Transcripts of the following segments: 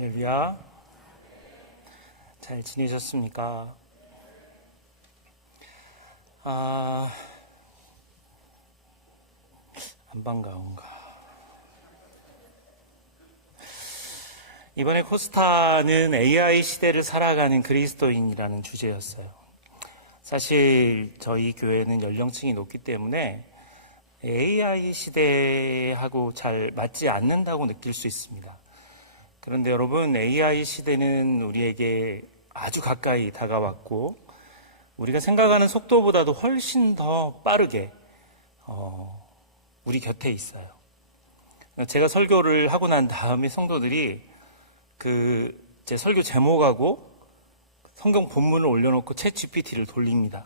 할렐루야. 잘 지내셨습니까? 안 반가운가. 이번에 코스타는 AI 시대를 살아가는 그리스도인이라는 주제였어요. 사실 저희 교회는 연령층이 높기 때문에 AI 시대하고 잘 맞지 않는다고 느낄 수 있습니다. 그런데 여러분, AI 시대는 우리에게 아주 가까이 다가왔고 우리가 생각하는 속도보다도 훨씬 더 빠르게 우리 곁에 있어요. 제가 설교를 하고 난 다음에 성도들이 제 설교 제목하고 성경 본문을 올려놓고 챗 GPT를 돌립니다.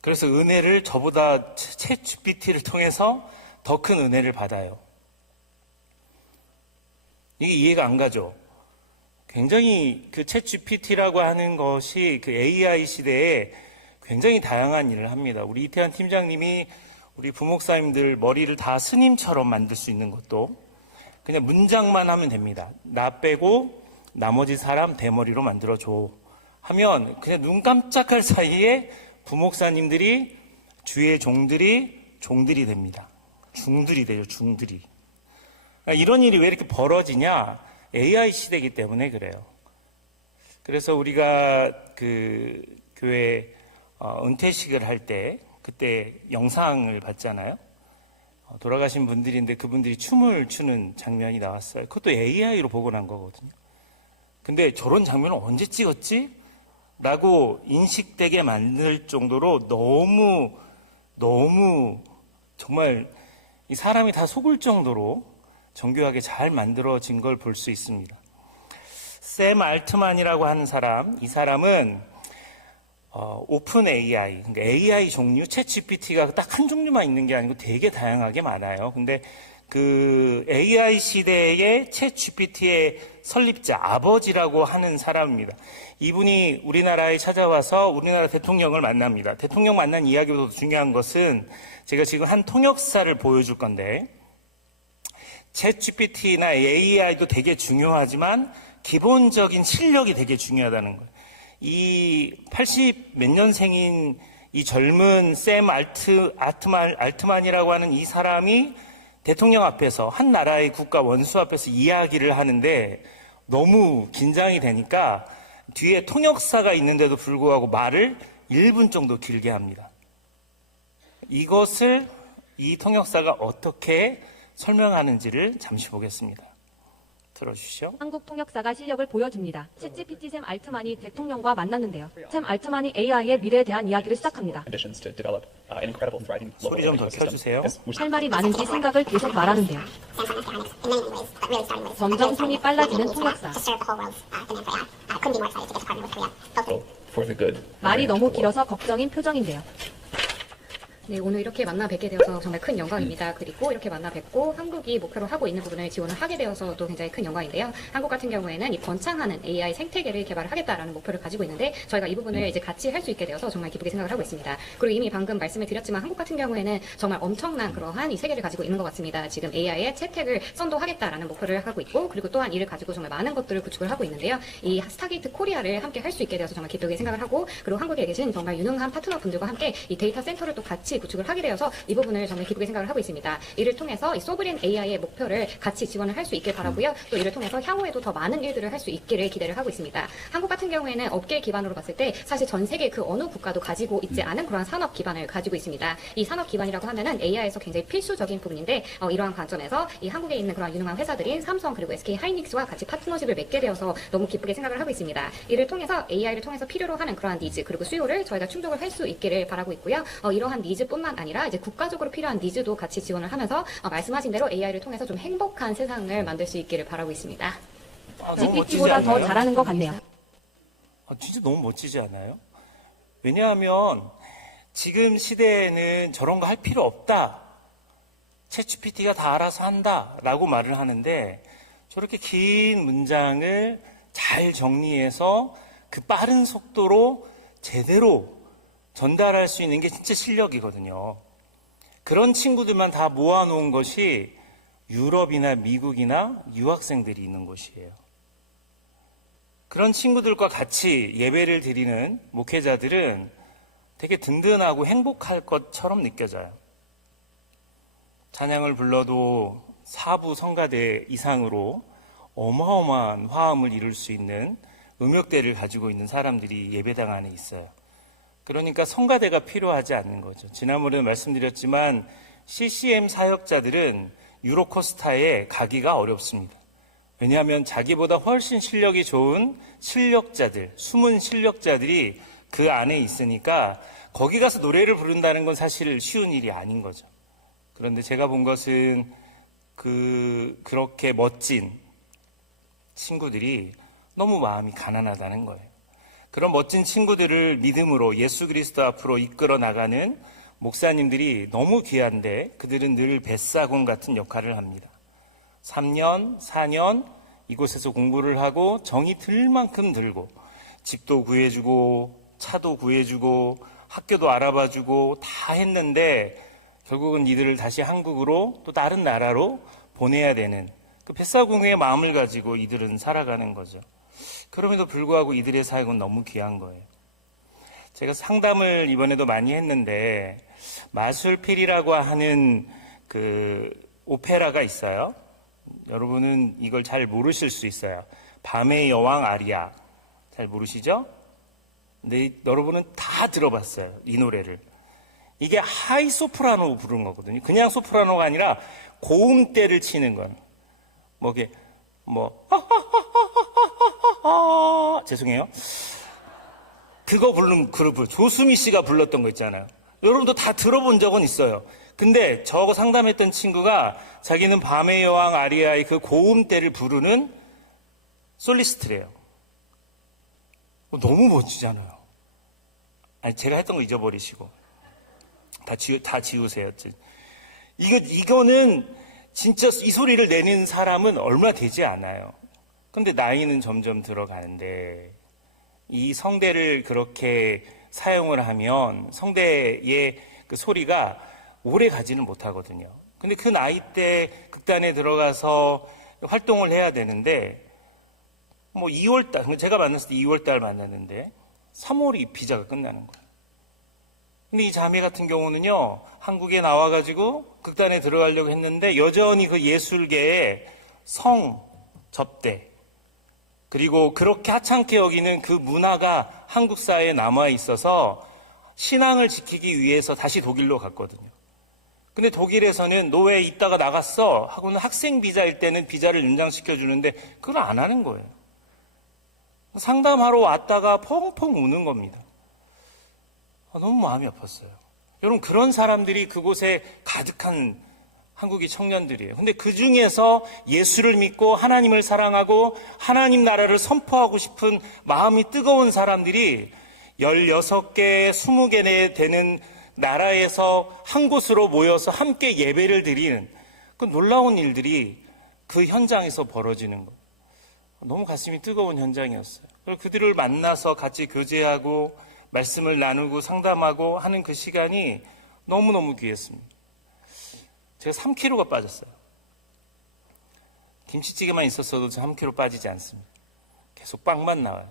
그래서 은혜를 저보다 챗 GPT를 통해서 더 큰 은혜를 받아요. 이게 이해가 안 가죠? 굉장히 챗 GPT라고 하는 것이 AI 시대에 굉장히 다양한 일을 합니다. 우리 이태환 팀장님이 우리 부목사님들 머리를 다 스님처럼 만들 수 있는 것도 그냥 문장만 하면 됩니다. 나 빼고 나머지 사람 대머리로 만들어줘 하면 그냥 눈 깜짝할 사이에 부목사님들이 주의 종들이 됩니다. 중들이 돼요. 중들이. 이런 일이 왜 이렇게 벌어지냐? AI 시대이기 때문에 그래요. 그래서 우리가 교회 은퇴식을 할 때 그때 영상을 봤잖아요. 돌아가신 분들인데 그분들이 춤을 추는 장면이 나왔어요. 그것도 AI로 보고 난 거거든요. 근데 저런 장면을 언제 찍었지? 라고 인식되게 만들 정도로 너무 정말 이 사람이 다 속을 정도로 정교하게 잘 만들어진 걸 볼 수 있습니다. 샘 알트만이라고 하는 사람, 이 사람은 오픈 AI, 그러니까 AI 종류, 챗 GPT가 딱 한 종류만 있는 게 아니고 되게 다양하게 많아요. 근데 AI 시대의 챗 GPT의 설립자, 아버지라고 하는 사람입니다. 이분이 우리나라에 찾아와서 우리나라 대통령을 만납니다. 대통령 만난 이야기보다 중요한 것은 제가 지금 한 통역사를 보여줄 건데, 챗 GPT나 AI도 되게 중요하지만 기본적인 실력이 되게 중요하다는 거예요. 이 80 몇 년생인 이 젊은 샘 알트만이라고 하는 이 사람이 대통령 앞에서 한 나라의 국가 원수 앞에서 이야기를 하는데 너무 긴장이 되니까 뒤에 통역사가 있는데도 불구하고 말을 1분 정도 길게 합니다. 이것을 이 통역사가 어떻게 설명하는지를 잠시 보겠습니다. 들어주시죠. 한국 통역사가 실력을 보여줍니다. 챗GPT 샘 알트만이 대통령과 만났는데요. 샘 알트만이 AI의 미래에 대한 이야기를 시작합니다. 소리 좀 더 켜주세요. 할 말이 많은지 생각을 계속 말하는데요. 점점 손이 빨라지는 통역사. 말이 너무 길어서 걱정인 표정인데요. 네, 오늘 이렇게 만나 뵙게 되어서 정말 큰 영광입니다. 그리고 이렇게 만나 뵙고 한국이 목표로 하고 있는 부분을 지원을 하게 되어서도 굉장히 큰 영광인데요. 한국 같은 경우에는 이 번창하는 AI 생태계를 개발을 하겠다라는 목표를 가지고 있는데 저희가 이 부분을 이제 같이 할 수 있게 되어서 정말 기쁘게 생각을 하고 있습니다. 그리고 이미 방금 말씀을 드렸지만 한국 같은 경우에는 정말 엄청난 그러한 이 세계를 가지고 있는 것 같습니다. 지금 AI의 채택을 선도하겠다라는 목표를 하고 있고 그리고 또한 이를 가지고 정말 많은 것들을 구축을 하고 있는데요. 이 스타게이트 코리아를 함께 할 수 있게 되어서 정말 기쁘게 생각을 하고 그리고 한국에 계신 정말 유능한 파트너분들과 함께 이 데이터 센터를 또 같이 구축을 하게 되어서 이 부분을 정말 기쁘게 생각을 하고 있습니다. 이를 통해서 이 소브린 AI의 목표를 같이 지원을 할 수 있길 바라고요. 또 이를 통해서 향후에도 더 많은 일들을 할 수 있기를 기대를 하고 있습니다. 한국 같은 경우에는 업계 기반으로 봤을 때 사실 전 세계 그 어느 국가도 가지고 있지 않은 그러한 산업 기반을 가지고 있습니다. 이 산업 기반이라고 하면은 AI에서 굉장히 필수적인 부분인데 이러한 관점에서 이 한국에 있는 그런 유능한 회사들인 삼성 그리고 SK 하이닉스와 같이 파트너십을 맺게 되어서 너무 기쁘게 생각을 하고 있습니다. 이를 통해서 AI를 통해서 필요로 하는 그러한 니즈 그리고 수요를 저희가 충족을 할 수 있기를 바라고 있고요. 이러한 니즈뿐만 아니라 이제 국가적으로 필요한 니즈도 같이 지원을 하면서 말씀하신 대로 AI를 통해서 좀 행복한 세상을 만들 수 있기를 바라고 있습니다. GPT보다 더 잘하는 것 같네요. 진짜 너무 멋지지 않아요? 왜냐하면 지금 시대에는 저런 거 할 필요 없다. 챗 GPT가 다 알아서 한다. 라고 말을 하는데 저렇게 긴 문장을 잘 정리해서 그 빠른 속도로 제대로 전달할 수 있는 게 진짜 실력이거든요. 그런 친구들만 다 모아놓은 것이 유럽이나 미국이나 유학생들이 있는 곳이에요. 그런 친구들과 같이 예배를 드리는 목회자들은 되게 든든하고 행복할 것처럼 느껴져요. 찬양을 불러도 사부 성가대 이상으로 어마어마한 화음을 이룰 수 있는 음역대를 가지고 있는 사람들이 예배당 안에 있어요. 그러니까 성가대가 필요하지 않는 거죠. 지난번에도 말씀드렸지만 CCM 사역자들은 유로코스타에 가기가 어렵습니다. 왜냐하면 자기보다 훨씬 실력이 좋은 실력자들, 숨은 실력자들이 그 안에 있으니까 거기 가서 노래를 부른다는 건 사실 쉬운 일이 아닌 거죠. 그런데 제가 본 것은 그렇게 멋진 친구들이 너무 마음이 가난하다는 거예요. 그런 멋진 친구들을 믿음으로 예수 그리스도 앞으로 이끌어 나가는 목사님들이 너무 귀한데 그들은 늘 뱃사공 같은 역할을 합니다. 3년, 4년 이곳에서 공부를 하고 정이 들 만큼 들고 집도 구해주고 차도 구해주고 학교도 알아봐주고 다 했는데 결국은 이들을 다시 한국으로 또 다른 나라로 보내야 되는 그 뱃사공의 마음을 가지고 이들은 살아가는 거죠. 그럼에도 불구하고 이들의 사역은 너무 귀한 거예요. 제가 상담을 이번에도 많이 했는데 마술필이라고 하는 그 오페라가 있어요. 여러분은 이걸 잘 모르실 수 있어요. 밤의 여왕 아리아 잘 모르시죠? 근데 여러분은 다 들어봤어요. 이 노래를. 이게 하이 소프라노 부른 거거든요. 그냥 소프라노가 아니라 고음대를 치는 건. 죄송해요. 그거 부른 그룹, 조수미 씨가 불렀던 거 있잖아요. 여러분도 다 들어본 적은 있어요. 근데 저거 상담했던 친구가 자기는 밤의 여왕 아리아의 그 고음대를 부르는 솔리스트래요. 너무 멋지잖아요. 아니, 제가 했던 거 잊어버리시고. 다 지우세요. 이거는 진짜 이 소리를 내는 사람은 얼마 되지 않아요. 근데 나이는 점점 들어가는데 이 성대를 그렇게 사용을 하면 성대의 그 소리가 오래 가지는 못하거든요. 근데 그 나이 때 극단에 들어가서 활동을 해야 되는데 2월달, 제가 만났을 때 2월달 만났는데 3월이 비자가 끝나는 거예요. 근데 이 자매 같은 경우는요, 한국에 나와가지고 극단에 들어가려고 했는데 여전히 그 예술계의 접대, 그리고 그렇게 하찮게 여기는 그 문화가 한국 사회에 남아 있어서 신앙을 지키기 위해서 다시 독일로 갔거든요. 근데 독일에서는 너 왜 이따가 나갔어? 하고는 학생 비자일 때는 비자를 연장시켜 주는데 그걸 안 하는 거예요. 상담하러 왔다가 펑펑 우는 겁니다. 너무 마음이 아팠어요. 여러분, 그런 사람들이 그곳에 가득한 한국의 청년들이에요. 근데 그 중에서 예수를 믿고 하나님을 사랑하고 하나님 나라를 선포하고 싶은 마음이 뜨거운 사람들이 16개, 20개 되는 나라에서 한 곳으로 모여서 함께 예배를 드리는 그 놀라운 일들이 그 현장에서 벌어지는 거예요. 너무 가슴이 뜨거운 현장이었어요. 그리고 그들을 만나서 같이 교제하고 말씀을 나누고 상담하고 하는 그 시간이 너무너무 귀했습니다. 제가 3kg가 빠졌어요. 김치찌개만 있었어도 3kg 빠지지 않습니다. 계속 빵만 나와요.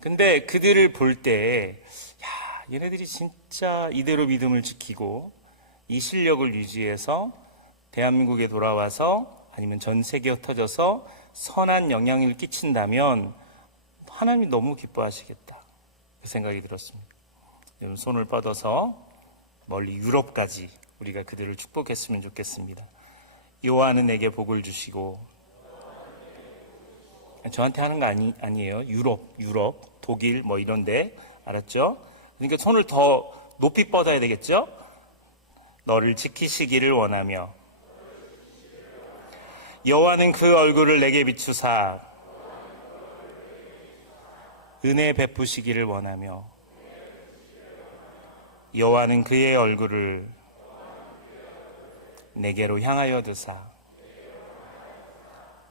근데 그들을 볼 때, 얘네들이 진짜 이대로 믿음을 지키고 이 실력을 유지해서 대한민국에 돌아와서 아니면 전 세계에 흩어져서 선한 영향을 끼친다면 하나님이 너무 기뻐하시겠다. 그 생각이 들었습니다. 여러분, 손을 뻗어서 멀리 유럽까지 우리가 그들을 축복했으면 좋겠습니다. 여호와는 내게 복을 주시고, 저한테 하는 거 아니에요. 유럽, 독일 이런데, 알았죠? 그러니까 손을 더 높이 뻗어야 되겠죠? 너를 지키시기를 원하며 여호와는 그 얼굴을 내게 비추사 은혜 베푸시기를 원하며 여호와는 그의 얼굴을 내게로 향하여 드사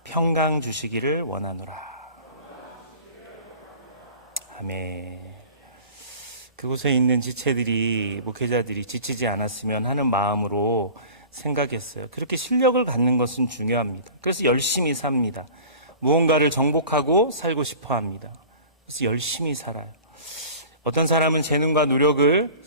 평강 주시기를 원하노라. 아멘. 그곳에 있는 지체들이, 목회자들이 지치지 않았으면 하는 마음으로 생각했어요. 그렇게 실력을 갖는 것은 중요합니다. 그래서 열심히 삽니다. 무언가를 정복하고 살고 싶어 합니다. 그래서 열심히 살아요. 어떤 사람은 재능과 노력을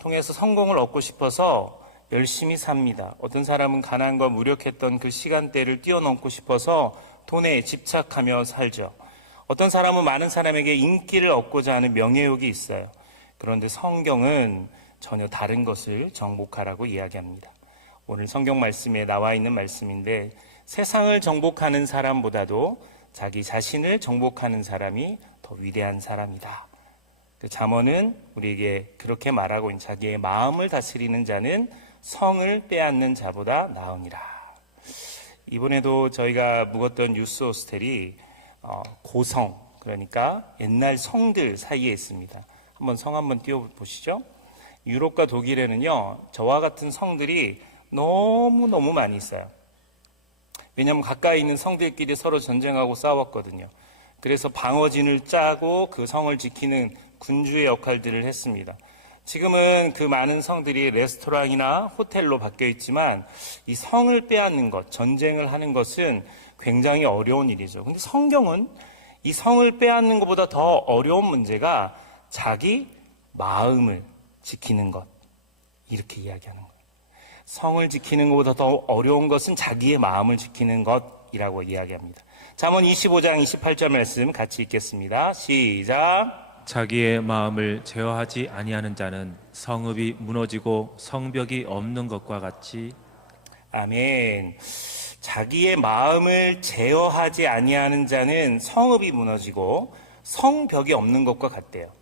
통해서 성공을 얻고 싶어서 열심히 삽니다. 어떤 사람은 가난과 무력했던 그 시간대를 뛰어넘고 싶어서 돈에 집착하며 살죠. 어떤 사람은 많은 사람에게 인기를 얻고자 하는 명예욕이 있어요. 그런데 성경은 전혀 다른 것을 정복하라고 이야기합니다. 오늘 성경 말씀에 나와 있는 말씀인데 세상을 정복하는 사람보다도 자기 자신을 정복하는 사람이 더 위대한 사람이다. 그 잠언은 우리에게 그렇게 말하고 있는, 자기의 마음을 다스리는 자는 성을 빼앗는 자보다 나으니라. 이번에도 저희가 묵었던 유스 호스텔이 고성, 그러니까 옛날 성들 사이에 있습니다. 한번 성 한번 띄워보시죠. 유럽과 독일에는요, 저와 같은 성들이 너무너무 많이 있어요. 왜냐하면 가까이 있는 성들끼리 서로 전쟁하고 싸웠거든요. 그래서 방어진을 짜고 그 성을 지키는 군주의 역할들을 했습니다. 지금은 그 많은 성들이 레스토랑이나 호텔로 바뀌어 있지만 이 성을 빼앗는 것, 전쟁을 하는 것은 굉장히 어려운 일이죠. 근데 성경은 이 성을 빼앗는 것보다 더 어려운 문제가 자기 마음을 지키는 것, 이렇게 이야기하는 거예요. 성을 지키는 것보다 더 어려운 것은 자기의 마음을 지키는 것이라고 이야기합니다. 잠언 25장 28절 말씀 같이 읽겠습니다. 시작. 자기의 마음을 제어하지 아니하는 자는 성읍이 무너지고 성벽이 없는 것과 같이. 아멘. 자기의 마음을 제어하지 아니하는 자는 성읍이 무너지고 성벽이 없는 것과 같대요.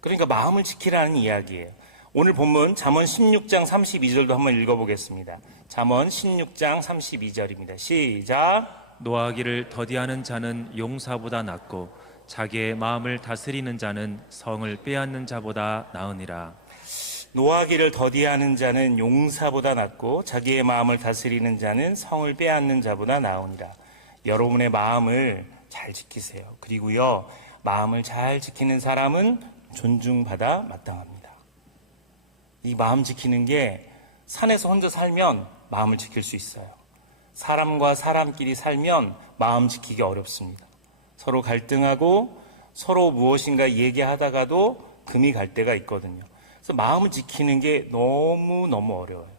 그러니까 마음을 지키라는 이야기예요. 오늘 본문 잠언 16장 32절도 한번 읽어보겠습니다. 잠언 16장 32절입니다. 시작. 노하기를 더디하는 자는 용사보다 낫고 자기의 마음을 다스리는 자는 성을 빼앗는 자보다 나으니라. 노하기를 더디하는 자는 용사보다 낫고 자기의 마음을 다스리는 자는 성을 빼앗는 자보다 나으니라. 여러분의 마음을 잘 지키세요. 그리고요, 마음을 잘 지키는 사람은 존중받아 마땅합니다. 이 마음 지키는 게 산에서 혼자 살면 마음을 지킬 수 있어요. 사람과 사람끼리 살면 마음 지키기 어렵습니다. 서로 갈등하고 서로 무엇인가 얘기하다가도 금이 갈 때가 있거든요. 그래서 마음을 지키는 게 너무너무 어려워요.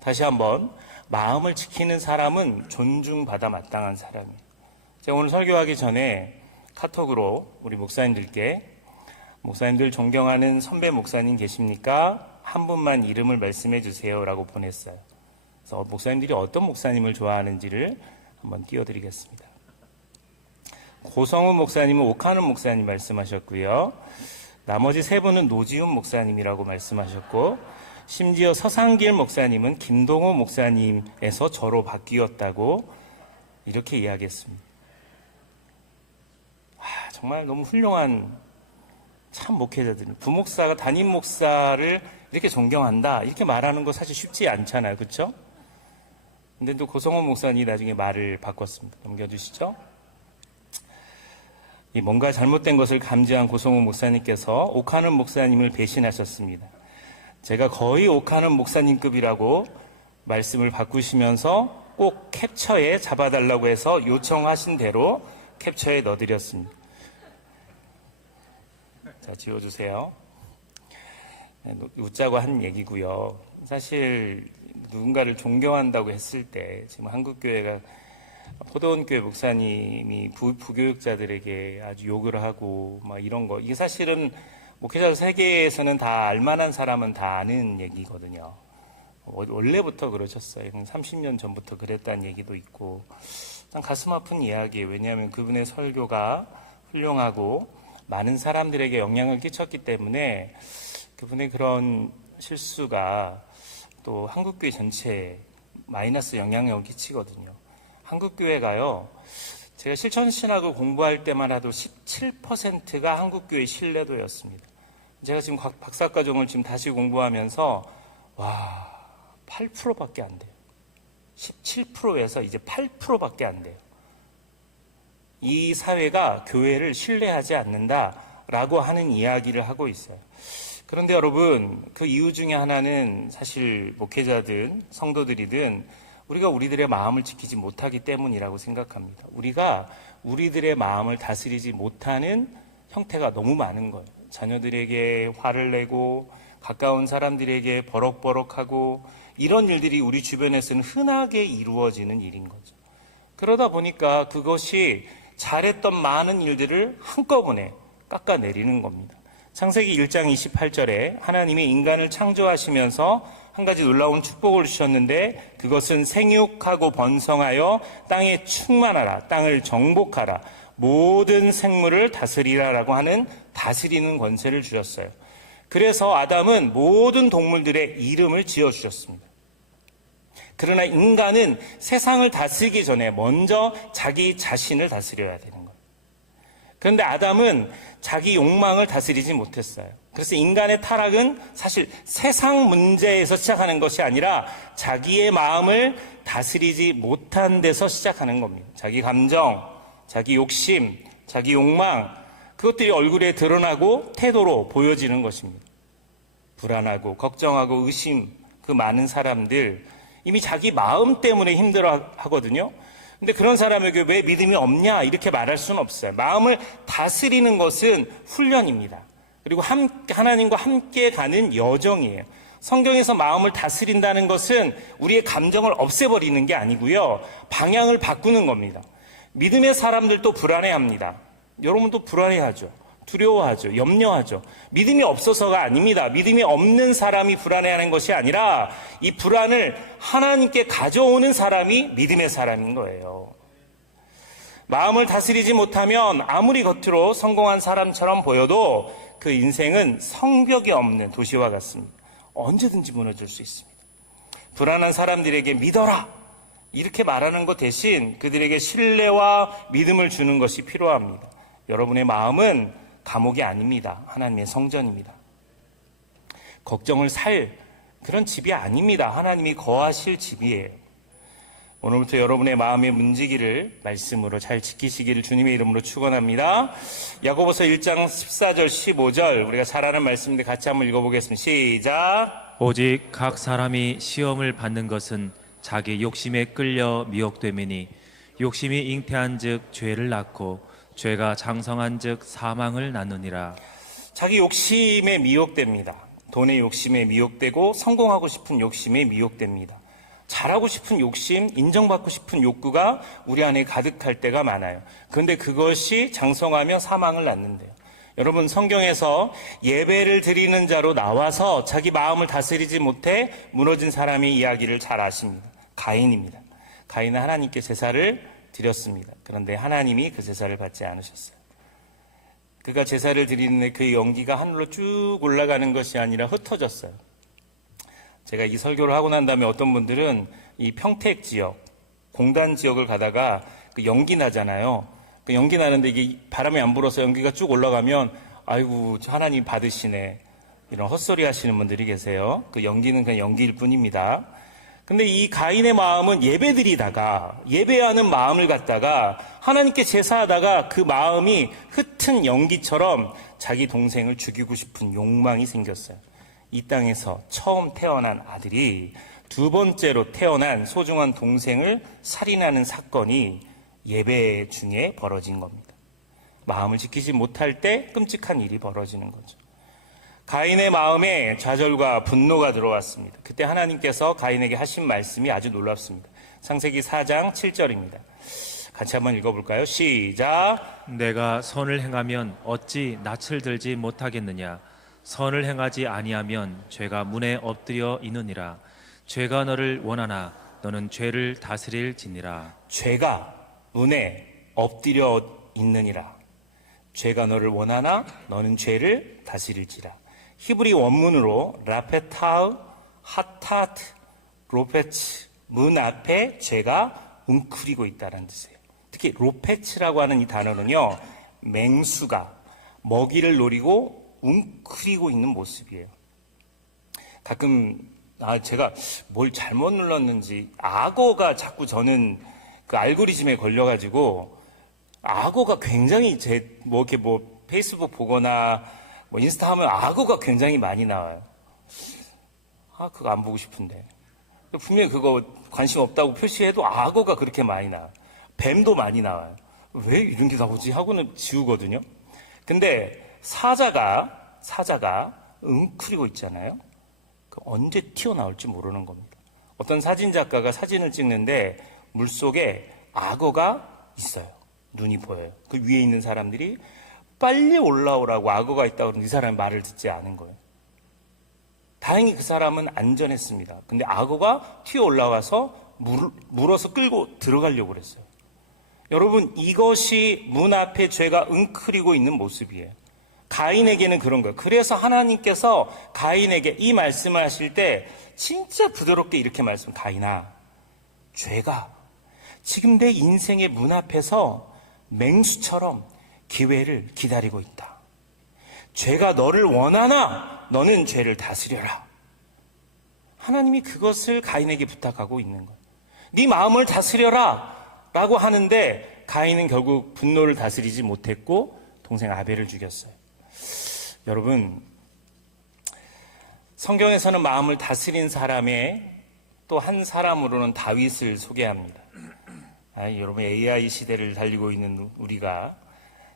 다시 한번, 마음을 지키는 사람은 존중받아 마땅한 사람이에요. 제가 오늘 설교하기 전에 카톡으로 우리 목사님들께, 목사님들 존경하는 선배 목사님 계십니까? 한 분만 이름을 말씀해 주세요 라고 보냈어요. 그래서 목사님들이 어떤 목사님을 좋아하는지를 한번 띄워드리겠습니다. 고성훈 목사님은 옥하는 목사님 말씀하셨고요. 나머지 세 분은 노지훈 목사님이라고 말씀하셨고, 심지어 서상길 목사님은 김동호 목사님에서 저로 바뀌었다고 이렇게 이야기했습니다. 정말 너무 훌륭한 참 목회자들입니다. 부목사가 담임 목사를 이렇게 존경한다, 이렇게 말하는 거 사실 쉽지 않잖아요. 그렇죠? 근데 또 고성훈 목사님이 나중에 말을 바꿨습니다. 넘겨주시죠. 뭔가 잘못된 것을 감지한 고성훈 목사님께서 옥하는 목사님을 배신하셨습니다. 제가 거의 옥하는 목사님급이라고 말씀을 바꾸시면서 꼭 캡처에 잡아달라고 해서 요청하신 대로 캡처에 넣어드렸습니다. 자, 지워주세요. 웃자고 한 얘기고요. 사실 누군가를 존경한다고 했을 때 지금 한국교회가 포도원교회 목사님이 부교육자들에게 아주 욕을 하고 막 이런 거, 이게 사실은 목회자 세계에서는 다 알만한 사람은 다 아는 얘기거든요. 원래부터 그러셨어요. 30년 전부터 그랬다는 얘기도 있고, 참 가슴 아픈 이야기예요. 왜냐하면 그분의 설교가 훌륭하고 많은 사람들에게 영향을 끼쳤기 때문에 그분의 그런 실수가 또 한국교회 전체에 마이너스 영향력을 끼치거든요. 한국교회가요, 제가 실천신학을 공부할 때만 해도 17%가 한국교회 신뢰도였습니다. 제가 지금 박사과정을 지금 다시 공부하면서 8%밖에 안 돼요. 17%에서 이제 8%밖에 안 돼요. 이 사회가 교회를 신뢰하지 않는다라고 하는 이야기를 하고 있어요. 그런데 여러분, 그 이유 중에 하나는 사실 목회자든 성도들이든 우리가 우리들의 마음을 지키지 못하기 때문이라고 생각합니다. 우리가 우리들의 마음을 다스리지 못하는 형태가 너무 많은 거예요. 자녀들에게 화를 내고 가까운 사람들에게 버럭버럭하고 이런 일들이 우리 주변에서는 흔하게 이루어지는 일인 거죠. 그러다 보니까 그것이 잘했던 많은 일들을 한꺼번에 깎아내리는 겁니다. 창세기 1장 28절에 하나님이 인간을 창조하시면서 한 가지 놀라운 축복을 주셨는데 그것은 생육하고 번성하여 땅에 충만하라, 땅을 정복하라, 모든 생물을 다스리라라고 하는 다스리는 권세를 주셨어요. 그래서 아담은 모든 동물들의 이름을 지어주셨습니다. 그러나 인간은 세상을 다스리기 전에 먼저 자기 자신을 다스려야 되는 거예요. 그런데 아담은 자기 욕망을 다스리지 못했어요. 그래서 인간의 타락은 사실 세상 문제에서 시작하는 것이 아니라 자기의 마음을 다스리지 못한 데서 시작하는 겁니다. 자기 감정, 자기 욕심, 자기 욕망, 그것들이 얼굴에 드러나고 태도로 보여지는 것입니다. 불안하고 걱정하고 의심, 그 많은 사람들 이미 자기 마음 때문에 힘들어 하거든요. 근데 그런 사람에게 왜 믿음이 없냐 이렇게 말할 수는 없어요. 마음을 다스리는 것은 훈련입니다. 그리고 하나님과 함께 가는 여정이에요. 성경에서 마음을 다스린다는 것은 우리의 감정을 없애버리는 게 아니고요. 방향을 바꾸는 겁니다. 믿음의 사람들도 불안해합니다. 여러분도 불안해하죠. 두려워하죠. 염려하죠. 믿음이 없어서가 아닙니다. 믿음이 없는 사람이 불안해하는 것이 아니라 이 불안을 하나님께 가져오는 사람이 믿음의 사람인 거예요. 마음을 다스리지 못하면 아무리 겉으로 성공한 사람처럼 보여도 그 인생은 성벽이 없는 도시와 같습니다. 언제든지 무너질 수 있습니다. 불안한 사람들에게 믿어라 이렇게 말하는 것 대신 그들에게 신뢰와 믿음을 주는 것이 필요합니다. 여러분의 마음은 감옥이 아닙니다. 하나님의 성전입니다. 걱정을 살 그런 집이 아닙니다. 하나님이 거하실 집이에요. 오늘부터 여러분의 마음의 문지기를 말씀으로 잘 지키시기를 주님의 이름으로 축원합니다. 야고보서 1장 14절 15절 우리가 잘 아는 말씀인데 같이 한번 읽어보겠습니다. 시작. 오직 각 사람이 시험을 받는 것은 자기 욕심에 끌려 미혹됨이니 욕심이 잉태한즉 죄를 낳고 죄가 장성한즉 사망을 낳느니라. 자기 욕심에 미혹됩니다. 돈의 욕심에 미혹되고 성공하고 싶은 욕심에 미혹됩니다. 잘하고 싶은 욕심, 인정받고 싶은 욕구가 우리 안에 가득할 때가 많아요. 그런데 그것이 장성하며 사망을 낳는데요. 여러분 성경에서 예배를 드리는 자로 나와서 자기 마음을 다스리지 못해 무너진 사람의 이야기를 잘 아십니다. 가인입니다. 가인은 하나님께 제사를 드렸습니다. 그런데 하나님이 그 제사를 받지 않으셨어요. 그가 제사를 드리는 그 연기가 하늘로 쭉 올라가는 것이 아니라 흩어졌어요. 제가 이 설교를 하고 난 다음에 어떤 분들은 이 평택 지역, 공단 지역을 가다가 그 연기 나잖아요. 그 연기 나는데 이게 바람이 안 불어서 연기가 쭉 올라가면 아이고 하나님 받으시네 이런 헛소리 하시는 분들이 계세요. 그 연기는 그냥 연기일 뿐입니다. 근데 이 가인의 마음은 예배드리다가 예배하는 마음을 갖다가 하나님께 제사하다가 그 마음이 흩은 연기처럼 자기 동생을 죽이고 싶은 욕망이 생겼어요. 이 땅에서 처음 태어난 아들이 두 번째로 태어난 소중한 동생을 살인하는 사건이 예배 중에 벌어진 겁니다. 마음을 지키지 못할 때 끔찍한 일이 벌어지는 거죠. 가인의 마음에 좌절과 분노가 들어왔습니다. 그때 하나님께서 가인에게 하신 말씀이 아주 놀랍습니다. 창세기 4장 7절입니다. 같이 한번 읽어볼까요? 시작. 내가 선을 행하면 어찌 낯을 들지 못하겠느냐. 선을 행하지 아니하면 죄가 문에 엎드려 있느니라. 죄가 너를 원하나 너는 죄를 다스릴지니라. 죄가 문에 엎드려 있느니라. 죄가 너를 원하나 너는 죄를 다스릴지라. 히브리 원문으로 라페타우, 하타트, 로페츠 문 앞에 죄가 웅크리고 있다는 뜻이에요. 특히 로페츠라고 하는 이 단어는요, 맹수가 먹이를 노리고 웅크리고 있는 모습이에요. 가끔 제가 뭘 잘못 눌렀는지 악어가 자꾸 저는 그 알고리즘에 걸려가지고 악어가 굉장히 이렇게 페이스북 보거나 뭐 인스타 하면 악어가 굉장히 많이 나와요. 아, 그거 안 보고 싶은데. 분명히 그거 관심 없다고 표시해도 악어가 그렇게 많이 나와요. 뱀도 많이 나와요. 왜 이런 게 나오지 하고는 지우거든요. 근데 사자가 웅크리고 있잖아요. 언제 튀어나올지 모르는 겁니다. 어떤 사진작가가 사진을 찍는데 물속에 악어가 있어요. 눈이 보여요. 그 위에 있는 사람들이 빨리 올라오라고 악어가 있다고 그러는데 이 사람이 말을 듣지 않은 거예요. 다행히 그 사람은 안전했습니다. 근데 악어가 튀어 올라와서 물어서 끌고 들어가려고 그랬어요. 여러분, 이것이 문 앞에 죄가 웅크리고 있는 모습이에요. 가인에게는 그런 거예요. 그래서 하나님께서 가인에게 이 말씀을 하실 때 진짜 부드럽게 이렇게 가인아, 죄가 지금 내 인생의 문 앞에서 맹수처럼 기회를 기다리고 있다. 죄가 너를 원하나 너는 죄를 다스려라. 하나님이 그것을 가인에게 부탁하고 있는 거예요. 네 마음을 다스려라 라고 하는데 가인은 결국 분노를 다스리지 못했고 동생 아벨을 죽였어요. 여러분, 성경에서는 마음을 다스린 사람의 또 한 사람으로는 다윗을 소개합니다. 여러분, AI 시대를 달리고 있는 우리가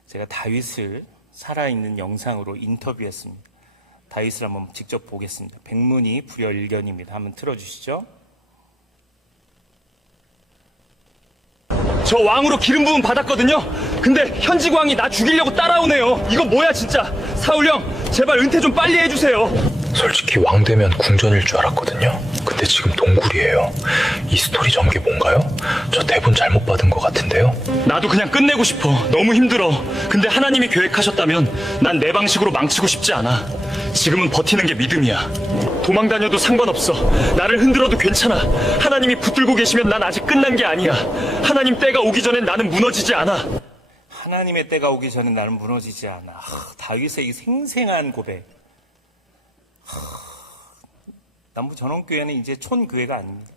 제가 다윗을 살아있는 영상으로 인터뷰했습니다. 다윗을 한번 직접 보겠습니다. 백문이 불여일견입니다. 한번 틀어주시죠. 저 왕으로 기름 부음 받았거든요. 근데 현직 왕이 나 죽이려고 따라오네요. 이거 뭐야 진짜. 사울 형, 제발 은퇴 좀 빨리 해주세요. 솔직히 왕 되면 궁전일 줄 알았거든요. 근데 지금 동굴이에요. 이 스토리 전개 뭔가요? 저 대본 잘못 받은 것 같은데요. 나도 그냥 끝내고 싶어. 너무 힘들어. 근데 하나님이 계획하셨다면 난 내 방식으로 망치고 싶지 않아. 지금은 버티는 게 믿음이야. 도망 다녀도 상관없어. 나를 흔들어도 괜찮아. 하나님이 붙들고 계시면 난 아직 끝난 게 아니야. 하나님 때가 오기 전엔 나는 무너지지 않아. 하나님의 때가 오기 전에 나는 무너지지 않아. 다윗의 이 생생한 고백. 남부 전원교회는 이제 촌교회가 아닙니다.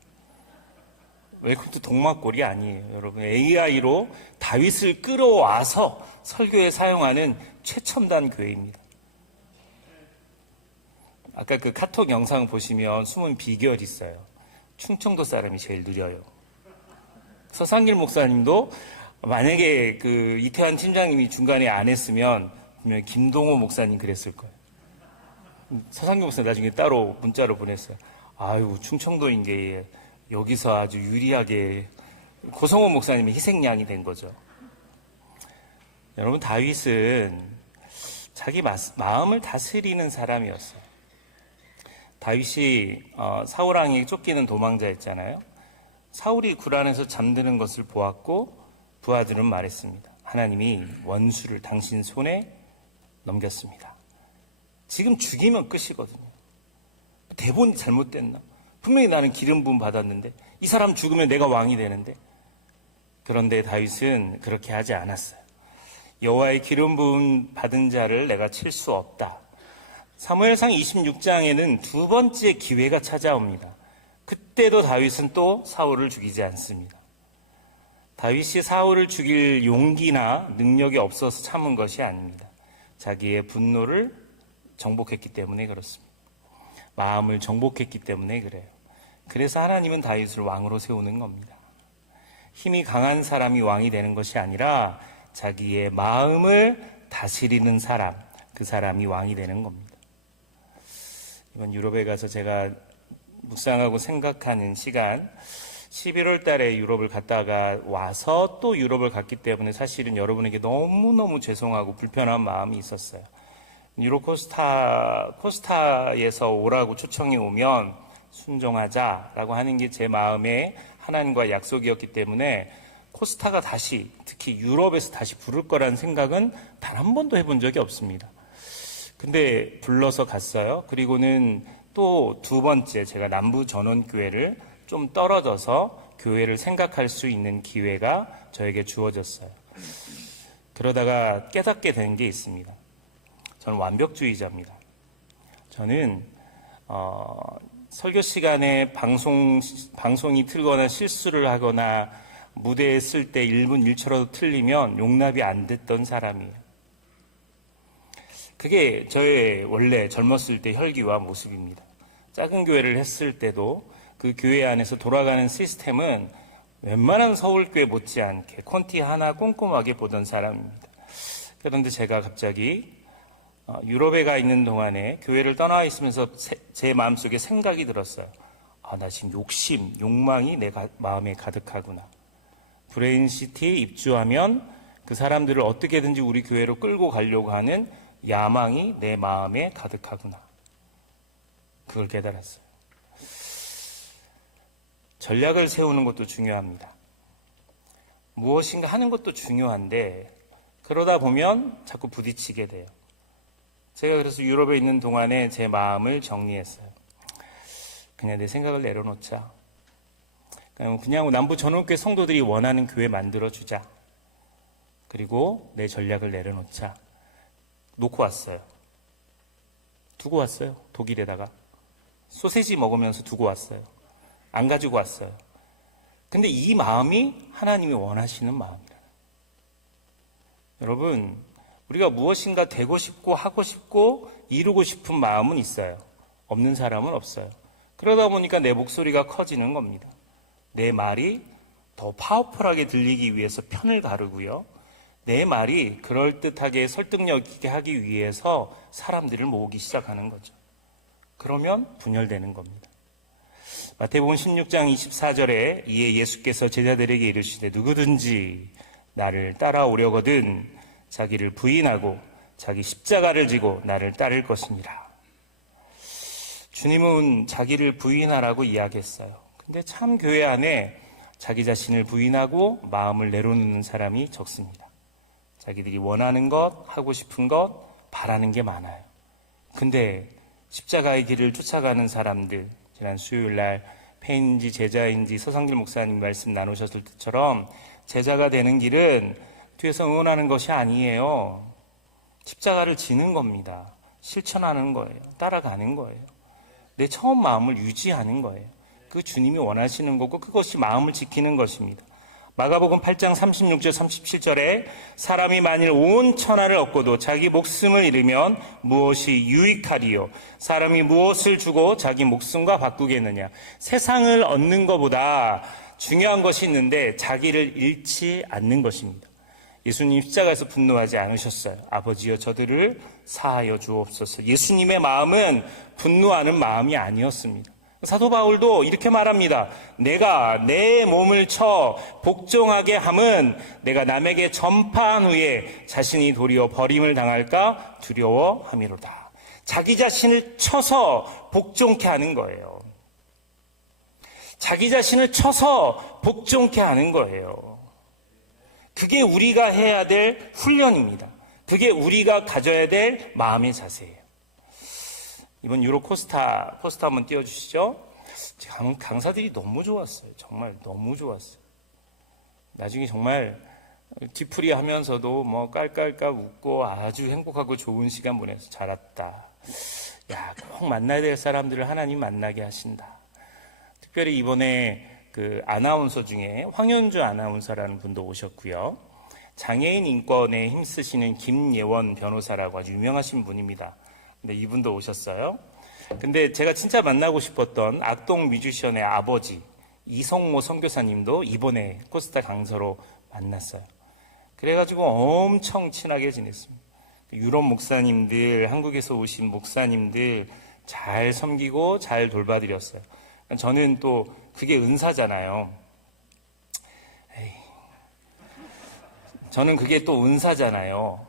웰컴 투 동막골이 아니에요. 여러분, AI로 다윗을 끌어와서 설교에 사용하는 최첨단 교회입니다. 아까 그 카톡 영상 보시면 숨은 비결이 있어요. 충청도 사람이 제일 느려요. 서상길 목사님도 만약에 그 이태환 팀장님이 중간에 안 했으면 분명히 김동호 목사님 그랬을 거예요. 서상길 목사님 나중에 따로 문자로 보냈어요. 아유, 충청도인 게 여기서 아주 유리하게 고성호 목사님의 희생양이 된 거죠. 여러분, 다윗은 자기 마음을 다스리는 사람이었어요. 다윗이 사울왕에게 쫓기는 도망자였잖아요. 사울이 굴 안에서 잠드는 것을 보았고 부하들은 말했습니다. 하나님이 원수를 당신 손에 넘겼습니다. 지금 죽이면 끝이거든요. 대본이 잘못됐나? 분명히 나는 기름 부음 받았는데 이 사람 죽으면 내가 왕이 되는데. 그런데 다윗은 그렇게 하지 않았어요. 여호와의 기름 부음 받은 자를 내가 칠 수 없다. 사무엘상 26장에는 두 번째 기회가 찾아옵니다. 그때도 다윗은 또 사울을 죽이지 않습니다. 다윗이 사울을 죽일 용기나 능력이 없어서 참은 것이 아닙니다. 자기의 분노를 정복했기 때문에 그렇습니다. 마음을 정복했기 때문에 그래요. 그래서 하나님은 다윗을 왕으로 세우는 겁니다. 힘이 강한 사람이 왕이 되는 것이 아니라 자기의 마음을 다스리는 사람, 그 사람이 왕이 되는 겁니다. 이번 유럽에 가서 제가 묵상하고 생각하는 시간, 11월 달에 유럽을 갔다가 와서 또 유럽을 갔기 때문에 사실은 여러분에게 너무너무 죄송하고 불편한 마음이 있었어요. 유로 코스타에서 오라고 초청이 오면 순종하자라고 하는 게 제 마음에 하나님과 약속이었기 때문에 코스타가 다시, 특히 유럽에서 다시 부를 거라는 생각은 단 한 번도 해본 적이 없습니다. 근데 불러서 갔어요. 그리고는 또 두 번째 제가 남부 전원교회를 좀 떨어져서 교회를 생각할 수 있는 기회가 저에게 주어졌어요. 그러다가 깨닫게 된 게 있습니다. 저는 완벽주의자입니다. 저는 설교 시간에 방송이 틀거나 실수를 하거나 무대에 쓸 때 1분 1초라도 틀리면 용납이 안 됐던 사람이에요. 그게 저의 원래 젊었을 때 혈기와 모습입니다. 작은 교회를 했을 때도 그 교회 안에서 돌아가는 시스템은 웬만한 서울교회 못지않게 콘티 하나 꼼꼼하게 보던 사람입니다. 그런데 제가 갑자기 유럽에 가 있는 동안에 교회를 떠나 있으면서 제 마음속에 생각이 들었어요. 나 지금 욕망이 내 마음에 가득하구나. 브레인시티 입주하면 그 사람들을 어떻게든지 우리 교회로 끌고 가려고 하는 야망이 내 마음에 가득하구나. 그걸 깨달았어요. 전략을 세우는 것도 중요합니다. 무엇인가 하는 것도 중요한데 그러다 보면 자꾸 부딪히게 돼요. 제가 그래서 유럽에 있는 동안에 제 마음을 정리했어요. 그냥 내 생각을 내려놓자. 그냥 남부 전원교회 성도들이 원하는 교회 만들어주자. 그리고 내 전략을 내려놓자. 놓고 왔어요. 두고 왔어요. 독일에다가. 소세지 먹으면서 두고 왔어요. 안 가지고 왔어요. 근데 이 마음이 하나님이 원하시는 마음이라. 여러분, 우리가 무엇인가 되고 싶고 하고 싶고 이루고 싶은 마음은 있어요. 없는 사람은 없어요. 그러다 보니까 내 목소리가 커지는 겁니다. 내 말이 더 파워풀하게 들리기 위해서 편을 가르고요. 내 말이 그럴듯하게 설득력 있게 하기 위해서 사람들을 모으기 시작하는 거죠. 그러면 분열되는 겁니다. 마태복음 16장 24절에 이에 예수께서 제자들에게 이르시되 누구든지 나를 따라오려거든 자기를 부인하고 자기 십자가를 지고 나를 따를 것이니라. 주님은 자기를 부인하라고 이야기했어요. 근데 참 교회 안에 자기 자신을 부인하고 마음을 내려놓는 사람이 적습니다. 자기들이 원하는 것, 하고 싶은 것, 바라는 게 많아요. 근데 십자가의 길을 쫓아가는 사람들, 지난 수요일날 팬인지 제자인지 서상길 목사님 말씀 나누셨을 때처럼 제자가 되는 길은 뒤에서 응원하는 것이 아니에요. 십자가를 지는 겁니다. 실천하는 거예요. 따라가는 거예요. 내 처음 마음을 유지하는 거예요. 그 주님이 원하시는 거고 그것이 마음을 지키는 것입니다. 마가복음 8장 36절 37절에 사람이 만일 온 천하를 얻고도 자기 목숨을 잃으면 무엇이 유익하리요? 사람이 무엇을 주고 자기 목숨과 바꾸겠느냐? 세상을 얻는 것보다 중요한 것이 있는데 자기를 잃지 않는 것입니다. 예수님 십자가에서 분노하지 않으셨어요. 아버지여 저들을 사하여 주옵소서. 예수님의 마음은 분노하는 마음이 아니었습니다. 사도 바울도 이렇게 말합니다. 내가 내 몸을 쳐 복종하게 함은 내가 남에게 전파한 후에 자신이 도리어 버림을 당할까 두려워함이로다. 자기 자신을 쳐서 복종케 하는 거예요. 자기 자신을 쳐서 복종케 하는 거예요. 그게 우리가 해야 될 훈련입니다. 그게 우리가 가져야 될 마음의 자세예요. 이번 유로 포스터 한번 띄워주시죠. 강사들이 너무 좋았어요. 정말 너무 좋았어요. 나중에 정말 뒤풀이 하면서도 뭐 깔깔깔 웃고 아주 행복하고 좋은 시간 보내서 잘 왔다. 야, 꼭 만나야 될 사람들을 하나님 만나게 하신다. 특별히 이번에 그 아나운서 중에 황현주 아나운서라는 분도 오셨고요. 장애인 인권에 힘쓰시는 김예원 변호사라고 아주 유명하신 분입니다. 근데 이분도 오셨어요. 근데 제가 진짜 만나고 싶었던 악동 뮤지션의 아버지 이성모 선교사님도 이번에 코스타 강서로 만났어요. 그래가지고 엄청 친하게 지냈습니다. 유럽 목사님들, 한국에서 오신 목사님들 잘 섬기고 잘 돌봐드렸어요. 저는 또 그게 은사잖아요. 저는 그게 또 은사잖아요.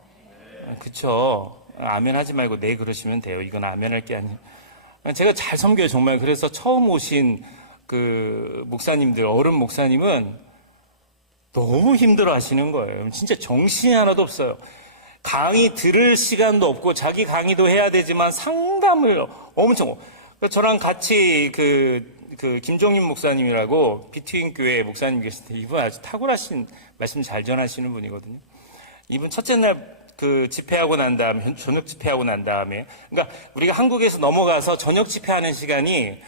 그쵸? 아멘 하지 말고 네 그러시면 돼요. 이건 아멘 할 게 아니에요. 제가 잘 섬겨요, 정말. 그래서 처음 오신 그 목사님들, 어른 목사님은 너무 힘들어 하시는 거예요. 진짜 정신이 하나도 없어요. 강의 들을 시간도 없고 자기 강의도 해야 되지만 상담을 엄청. 저랑 같이 그 김종인 목사님이라고 비트윈 교회 목사님 계신데 이분 아주 탁월하신 말씀 잘 전하시는 분이거든요. 이분 첫째 날 그 집회하고 난 다음에, 저녁 집회하고 난 다음에, 그러니까 우리가 한국에서 넘어가서 저녁 집회하는 시간이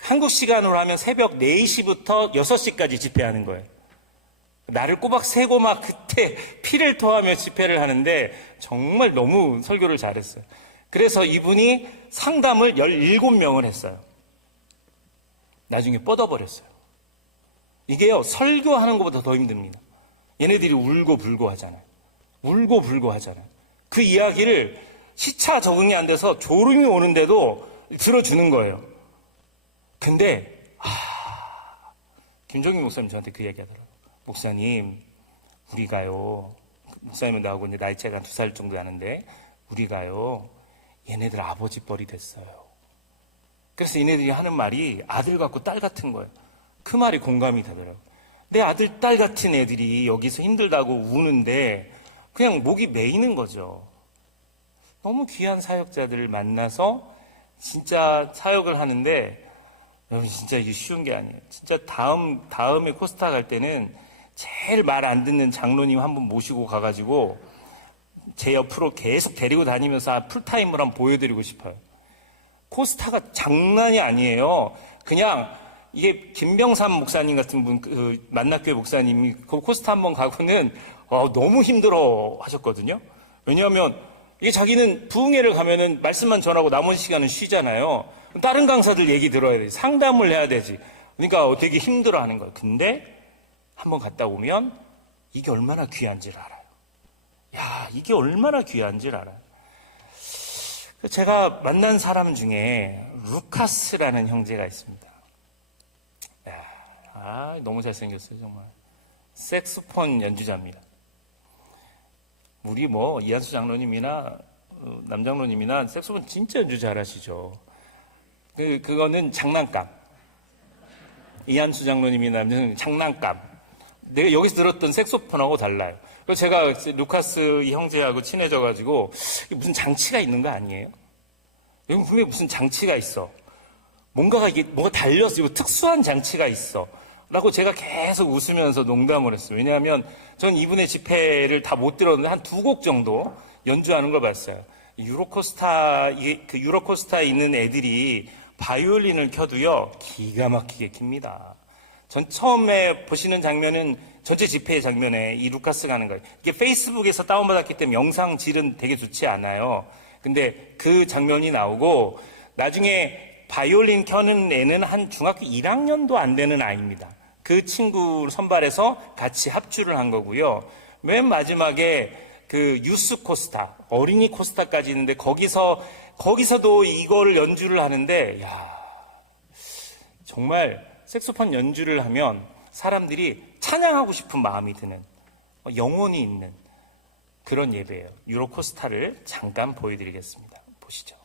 한국 시간으로 하면 새벽 4시부터 6시까지 집회하는 거예요. 나를 꼬박 세고 막 그때 피를 토하며 집회를 하는데 정말 너무 설교를 잘했어요. 그래서 이분이 상담을 17명을 했어요. 나중에 뻗어버렸어요. 이게요, 설교하는 것보다 더 힘듭니다. 얘네들이 울고불고 하잖아요. 울고불고 하잖아요. 그 이야기를 시차 적응이 안 돼서 졸음이 오는데도 들어주는 거예요. 근데 김종인 목사님 저한테 그 얘기 하더라고요. 목사님, 우리가요, 목사님은 나하고 이제 나이 차이가 한 2살 정도 나는데, 우리가요, 얘네들 아버지 뻘이 됐어요. 그래서 얘네들이 하는 말이 아들 같고 딸 같은 거예요. 그 말이 공감이 되더라고요. 내 아들, 딸 같은 애들이 여기서 힘들다고 우는데, 그냥 목이 메이는 거죠. 너무 귀한 사역자들을 만나서 진짜 사역을 하는데, 여러분 진짜 이게 쉬운 게 아니에요. 진짜 다음에 코스타 갈 때는 제일 말 안 듣는 장로님 한 분 모시고 가가지고 제 옆으로 계속 데리고 다니면서 풀타임을 한번 보여드리고 싶어요. 코스타가 장난이 아니에요. 그냥 이게 김병삼 목사님 같은 분, 그 만나교회 목사님이 그 코스타 한번 가고는 너무 힘들어 하셨거든요. 왜냐하면 이게 자기는 부흥회를 가면은 말씀만 전하고 나머지 시간은 쉬잖아요. 다른 강사들 얘기 들어야 되지. 상담을 해야 되지. 그러니까 되게 힘들어 하는 거예요. 근데 한번 갔다 오면 이게 얼마나 귀한지를 알아요. 야, 이게 얼마나 귀한지를 알아요. 제가 만난 사람 중에 루카스라는 형제가 있습니다. 너무 잘생겼어요, 정말. 색소폰 연주자입니다. 우리 이한수 장로님이나 남장로님이나 색소폰 진짜 연주 잘하시죠. 그거는 장난감. 이한수 장로님이나 남장로님 장난감. 내가 여기서 들었던 색소폰하고 달라요. 그래서 제가 루카스 이 형제하고 친해져가지고 이게 무슨 장치가 있는 거 아니에요? 여기 분명히 무슨 장치가 있어. 뭔가 달렸어. 이거 특수한 장치가 있어. 라고 제가 계속 웃으면서 농담을 했어요. 왜냐하면 전 이분의 집회를 다 못 들었는데 한 2곡 정도 연주하는 걸 봤어요. 유로코스타에 있는 애들이 바이올린을 켜도요, 기가 막히게 킵니다. 전 처음에 보시는 장면은 전체 집회의 장면에 이 루카스 가는 거예요. 이게 페이스북에서 다운받았기 때문에 영상 질은 되게 좋지 않아요. 근데 그 장면이 나오고 나중에 바이올린 켜는 애는 한 중학교 1학년도 안 되는 아이입니다. 그 친구 선발해서 같이 합주를 한 거고요. 맨 마지막에 그 유스 코스타, 어린이 코스타까지 있는데 거기서도 이거를 연주를 하는데, 정말 색소폰 연주를 하면 사람들이 찬양하고 싶은 마음이 드는, 영혼이 있는 그런 예배예요. 유로코스타를 잠깐 보여드리겠습니다. 보시죠.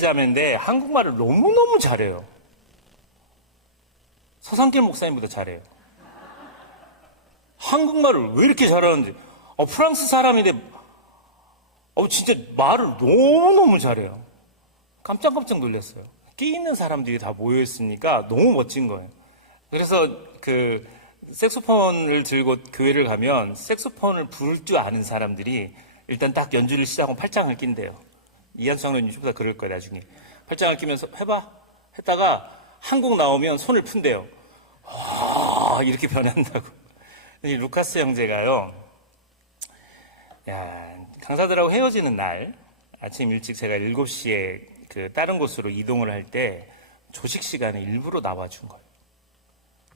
자매인데 한국말을 너무너무 잘해요. 서상길 목사님보다 잘해요. 한국말을 왜 이렇게 잘하는지. 프랑스 사람인데 진짜 말을 너무너무 잘해요. 깜짝깜짝 놀랐어요. 끼 있는 사람들이 다 모여있으니까 너무 멋진 거예요. 그래서 그 색소폰을 들고 교회를 가면 색소폰을 부를 줄 아는 사람들이 일단 딱 연주를 시작하면 팔짱을 낀대요. 이한수 장로님 보다 그럴 거예요, 나중에. 팔짱을 끼면서 해봐. 했다가 한국 나오면 손을 푼대요. 이렇게 변한다고. 이 루카스 형제가요, 강사들하고 헤어지는 날, 아침 일찍 제가 7시에 그 다른 곳으로 이동을 할 때, 조식 시간에 일부러 나와준 거예요.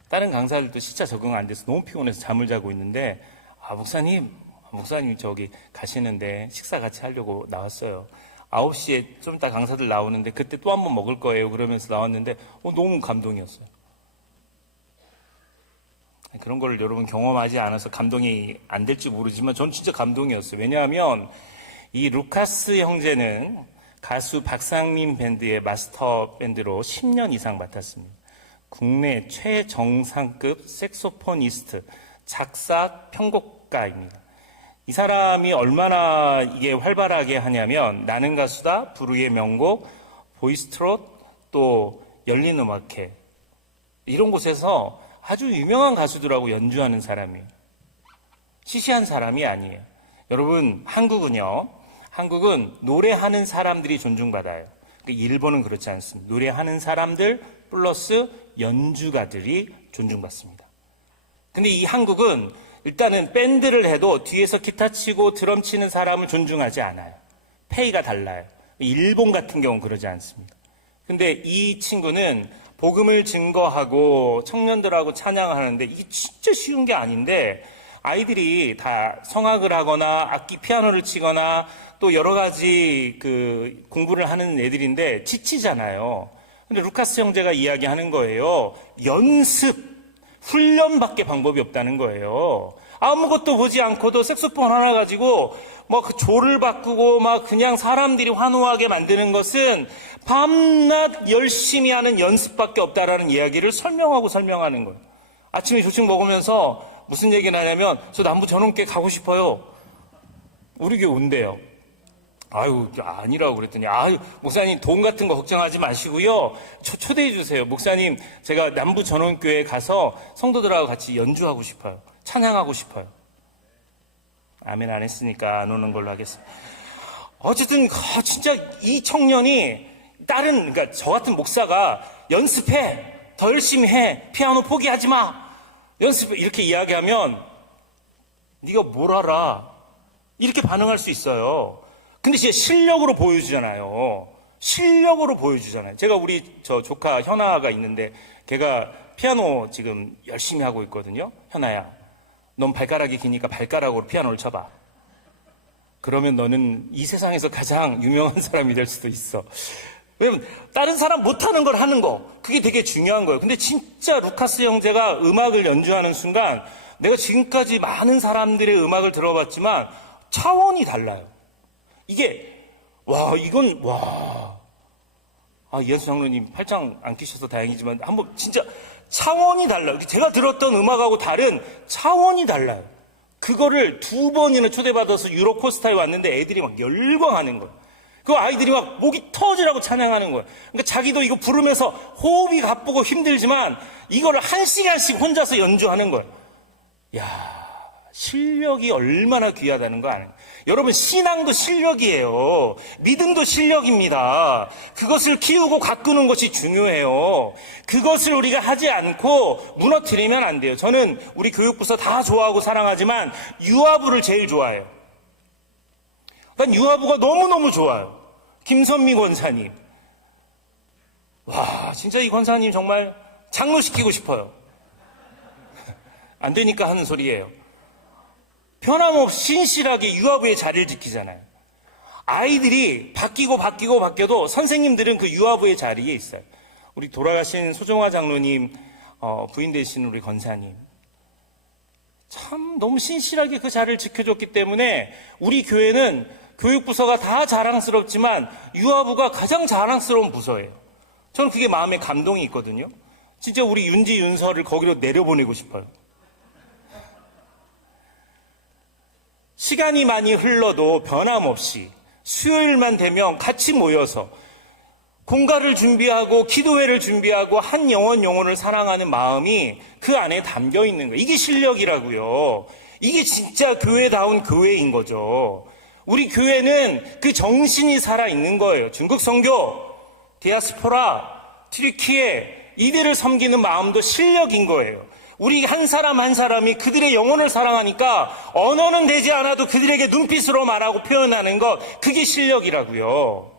다른 강사들도 진짜 적응 안 돼서 너무 피곤해서 잠을 자고 있는데, 목사님 저기 가시는데 식사 같이 하려고 나왔어요. 9시에 좀 이따 강사들 나오는데 그때 또 한 번 먹을 거예요. 그러면서 나왔는데 너무 감동이었어요. 그런 걸 여러분 경험하지 않아서 감동이 안 될지 모르지만 저는 진짜 감동이었어요. 왜냐하면 이 루카스 형제는 가수 박상민 밴드의 마스터 밴드로 10년 이상 맡았습니다. 국내 최정상급 색소포니스트, 작사, 편곡가입니다. 이 사람이 얼마나 이게 활발하게 하냐면 나는 가수다, 부르의 명곡, 보이스트롯, 또 열린음악회 이런 곳에서 아주 유명한 가수들하고 연주하는 사람이에요. 시시한 사람이 아니에요. 여러분, 한국은 노래하는 사람들이 존중받아요. 일본은 그렇지 않습니다. 노래하는 사람들 플러스 연주가들이 존중받습니다. 근데 이 한국은 일단은 밴드를 해도 뒤에서 기타 치고 드럼 치는 사람을 존중하지 않아요. 페이가 달라요. 일본 같은 경우는 그러지 않습니다. 근데 이 친구는 복음을 증거하고 청년들하고 찬양하는데 이게 진짜 쉬운 게 아닌데 아이들이 다 성악을 하거나 악기 피아노를 치거나 또 여러 가지 그 공부를 하는 애들인데 지치잖아요. 근데 루카스 형제가 이야기하는 거예요. 연습, 훈련밖에 방법이 없다는 거예요. 아무것도 보지 않고도 색소폰 하나 가지고 그 조를 바꾸고 그냥 사람들이 환호하게 만드는 것은 밤낮 열심히 하는 연습밖에 없다라는 이야기를 설명하는 거예요. 아침에 조식 먹으면서 무슨 얘기를 하냐면 저 남부 전원교회 가고 싶어요. 우리 교회 온대요. 아니라고 그랬더니 목사님 돈 같은 거 걱정하지 마시고요. 초대해 주세요. 목사님 제가 남부 전원교회에 가서 성도들하고 같이 연주하고 싶어요. 찬양하고 싶어요. 아멘 안 했으니까 안 오는 걸로 하겠습니다. 어쨌든 진짜 이 청년이 그러니까 저 같은 목사가 연습해, 더 열심히 해, 피아노 포기하지 마, 연습해 이렇게 이야기하면 네가 뭘 알아 이렇게 반응할 수 있어요. 근데 진짜 실력으로 보여주잖아요. 제가 우리 저 조카 현아가 있는데 걔가 피아노 지금 열심히 하고 있거든요. 현아야, 넌 발가락이 기니까 발가락으로 피아노를 쳐봐. 그러면 너는 이 세상에서 가장 유명한 사람이 될 수도 있어. 왜냐면 다른 사람 못하는 걸 하는 거, 그게 되게 중요한 거예요. 근데 진짜 루카스 형제가 음악을 연주하는 순간 내가 지금까지 많은 사람들의 음악을 들어봤지만 차원이 달라요. 이게 이현수 장로님 팔짱 안 끼셔서 다행이지만 한번 진짜 차원이 달라요. 제가 들었던 음악하고 다른 차원이 달라요. 그거를 2번이나 초대받아서 유로코스타에 왔는데 애들이 막 열광하는 거예요. 그 아이들이 막 목이 터지라고 찬양하는 거예요. 그러니까 자기도 이거 부르면서 호흡이 가쁘고 힘들지만 이거를 1시간씩 혼자서 연주하는 거예요. 실력이 얼마나 귀하다는 거 아는 거예요. 여러분, 신앙도 실력이에요. 믿음도 실력입니다. 그것을 키우고 가꾸는 것이 중요해요. 그것을 우리가 하지 않고 무너뜨리면 안 돼요. 저는 우리 교육부서 다 좋아하고 사랑하지만 유아부를 제일 좋아해요. 난 유아부가 너무너무 좋아요. 김선미 권사님. 진짜 이 권사님 정말 장로시키고 싶어요. 안 되니까 하는 소리예요. 변함없이 신실하게 유아부의 자리를 지키잖아요. 아이들이 바뀌어도 선생님들은 그 유아부의 자리에 있어요. 우리 돌아가신 소정화 장로님 부인 되신 우리 권사님 참 너무 신실하게 그 자리를 지켜줬기 때문에 우리 교회는 교육부서가 다 자랑스럽지만 유아부가 가장 자랑스러운 부서예요. 저는 그게 마음에 감동이 있거든요. 진짜 우리 윤지 윤서를 거기로 내려보내고 싶어요. 시간이 많이 흘러도 변함없이 수요일만 되면 같이 모여서 공가를 준비하고 기도회를 준비하고 한 영혼을 사랑하는 마음이 그 안에 담겨 있는 거예요. 이게 실력이라고요. 이게 진짜 교회다운 교회인 거죠. 우리 교회는 그 정신이 살아있는 거예요. 중국 선교, 디아스포라, 튀르키예 이들을 섬기는 마음도 실력인 거예요. 우리 한 사람 한 사람이 그들의 영혼을 사랑하니까 언어는 되지 않아도 그들에게 눈빛으로 말하고 표현하는 것, 그게 실력이라고요.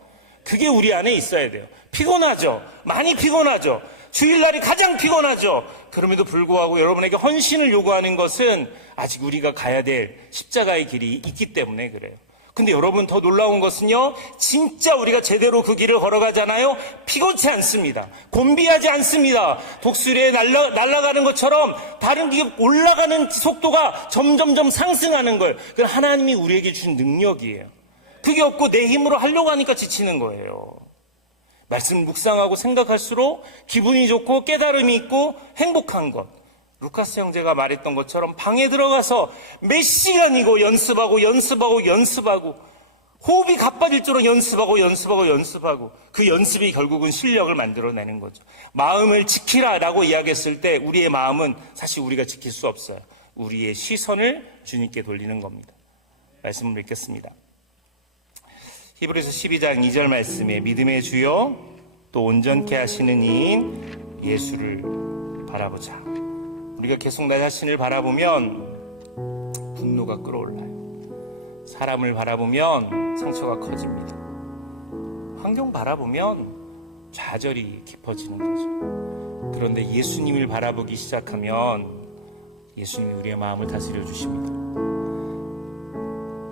그게 우리 안에 있어야 돼요. 피곤하죠. 많이 피곤하죠. 주일날이 가장 피곤하죠. 그럼에도 불구하고 여러분에게 헌신을 요구하는 것은 아직 우리가 가야 될 십자가의 길이 있기 때문에 그래요. 근데 여러분 더 놀라운 것은요, 진짜 우리가 제대로 그 길을 걸어가잖아요. 피곤치 않습니다. 곤비하지 않습니다. 독수리에 날아가는 것처럼 다른 게 올라가는 속도가 점점점 상승하는 걸. 그건 하나님이 우리에게 준 능력이에요. 그게 없고 내 힘으로 하려고 하니까 지치는 거예요. 말씀 묵상하고 생각할수록 기분이 좋고 깨달음이 있고 행복한 것. 루카스 형제가 말했던 것처럼 방에 들어가서 몇 시간이고 연습하고 호흡이 가빠질 줄로 연습하고 그 연습이 결국은 실력을 만들어내는 거죠. 마음을 지키라라고 이야기했을 때 우리의 마음은 사실 우리가 지킬 수 없어요. 우리의 시선을 주님께 돌리는 겁니다. 말씀을 읽겠습니다. 히브리서 12장 2절 말씀에 믿음의 주요 또 온전케 하시는 이인 예수를 바라보자. 우리가 계속 나 자신을 바라보면 분노가 끓어올라요. 사람을 바라보면 상처가 커집니다. 환경 바라보면 좌절이 깊어지는 거죠. 그런데 예수님을 바라보기 시작하면 예수님이 우리의 마음을 다스려 주십니다.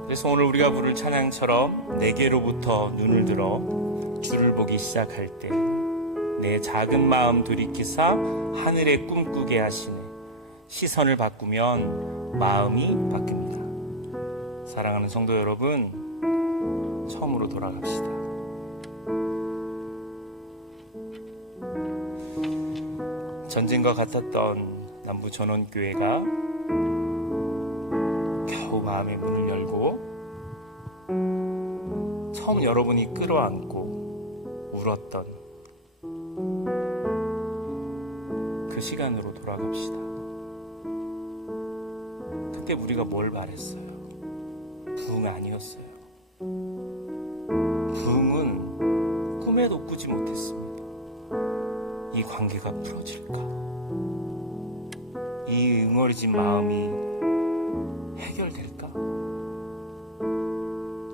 그래서 오늘 우리가 부를 찬양처럼 내게로부터 눈을 들어 주를 보기 시작할 때 내 작은 마음 돌이키사 하늘에 꿈꾸게 하시네. 시선을 바꾸면 마음이 바뀝니다. 사랑하는 성도 여러분, 처음으로 돌아갑시다. 전쟁과 같았던 남부 전원교회가 겨우 마음의 문을 열고 처음 여러분이 끌어안고 울었던 그 시간으로 돌아갑시다. 그때 우리가 뭘 말했어요? 부흥 아니었어요. 부흥은 꿈에도 꾸지 못했습니다. 이 관계가 풀어질까? 이 응어리진 마음이 해결될까?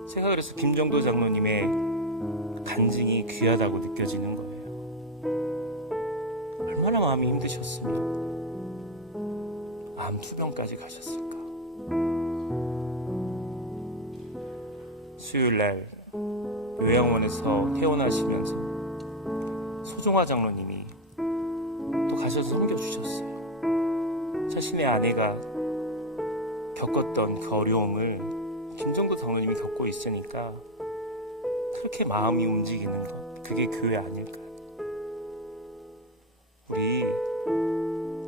제가 그래서 김정도 장로님의 간증이 귀하다고 느껴지는 거예요. 얼마나 마음이 힘드셨으면 암 투병까지 가셨을까? 수요일날 요양원에서 퇴원하시면서 소종화 장로님이 또 가셔서 섬겨주셨어요. 자신의 아내가 겪었던 그 어려움을 김정도 장로님이 겪고 있으니까 그렇게 마음이 움직이는 것, 그게 교회 아닐까요? 우리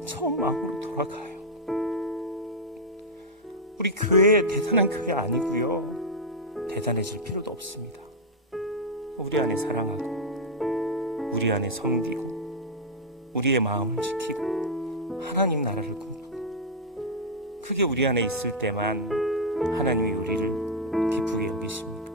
처음 마음으로 돌아가요. 우리 교회 대단한 교회 아니고요, 대단해질 필요도 없습니다. 우리 안에 사랑하고 우리 안에 섬기고 우리의 마음을 지키고 하나님 나라를 꿈꾸고, 그게 우리 안에 있을 때만 하나님이 우리를 기쁘게 여기십니다.